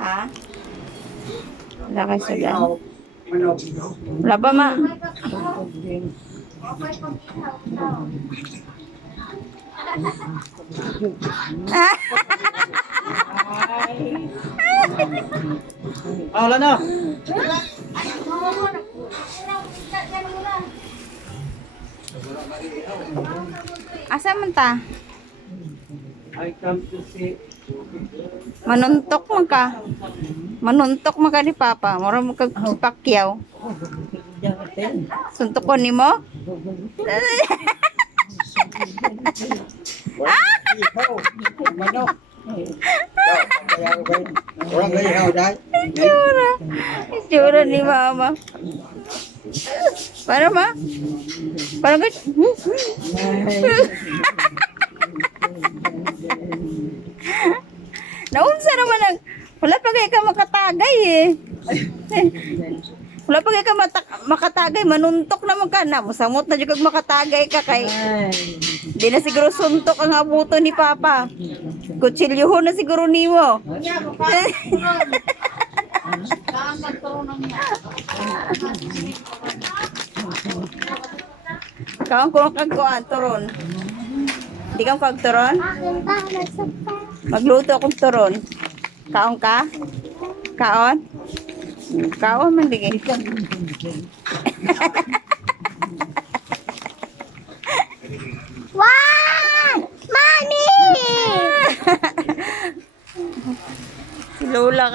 Ha? Wala kayo sudan. Wala pa, ma. Wala na. Asa man ta? I come to see. Manuntok man ka. Manuntok man ka ni Papa. Mura mo kag si Pacquiao. Suntukon ni mo? Manok. Orang lagi hao dai. Itsura. Itsura ni Mama. Para ma? Parang naunsa naman ang wala pa kay ka makatagay eh. Wala pa kay ka makatagay, manuntok naman ka na. Musamot na jud kag makatagay ka kay. Di na siguro suntok ang abuto ni Papa. Kutsilyohon na siguro nimo. Kaon ko kag turon. Di ka kag turon? Magluto akong turon. Kaon ka? Kaon? Kaon man digay. Wow! Mommy! Si Lola